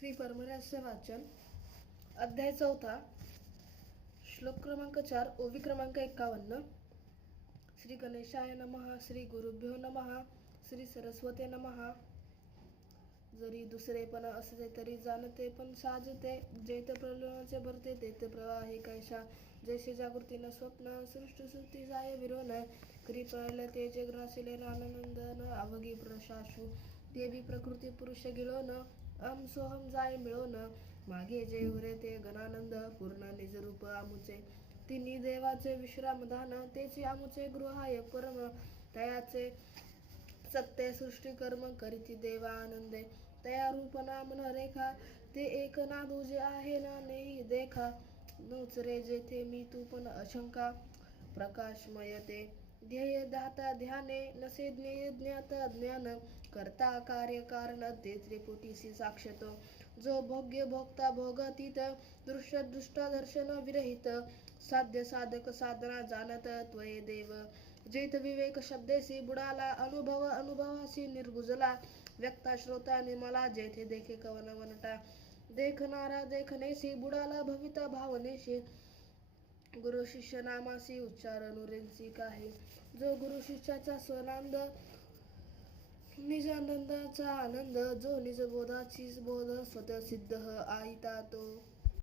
श्री परमरहस्य वाचन अध्याय 4 श्लोक क्रमांक 4 ओवी क्रमांक 51. श्री गणेशाय नमः. श्री गुरुभ्यो नमः. श्री सरस्वते नमः. जरी दुसरे पण असते तरी जाणते पण साजते, जैत प्रलोभनाचे भरते तेथे प्रवाही कैशा, जैसे जागृतीनं स्वप्न सृष्टी सुट्टी जाय विरोन, करी प्रळले तेजे ग्रासिले आनंदन अवघी प्रशाशू, देवी प्रकृती पुरुष गिळोन, अहम सोहम जाय मिळोन, मागे जे उरे ते गणानंद पूर्ण निज रूप आमुचे, तिन्ही देवाचे विश्रामधान तेची आमुचे गृहाय परम, तयाचे सत्य सृष्टी कर्म करीती देवा आनंदे, तया रूप नाम न रेखा, ते एक ना दुजे आहे ना नेही देखा, नोच रे जेथे मी तू पण अशंका, प्रकाशमय ते ध्येय दाता ध्याने, नसे ज्ञेय ज्ञात अज्ञान, करता कार्य कारण ते त्रिपुटीसी साक्षत, जो भोग्य भोगता भोगातीत, दृश्य दृष्टा दर्शन विरहित, साध्य साधक साधना जाणत त्वये देव, जैत विवेक शब्देसी बुडाला, अनुभव अनुभवासी निर्गुजला, व्यक्ता श्रोता निर्मला जेथे देखे कवन वनटा, देखणारा देखणेसी बुडाला भविता भावनेशी, गुरु शिष्य नामासी उच्चार नुरेंसी काही, जो गुरु शिष्याचा स्वनांद निजानंदाचा आनंद, जो निज बोधाची बोध स्वतः सिद्ध आईता तो,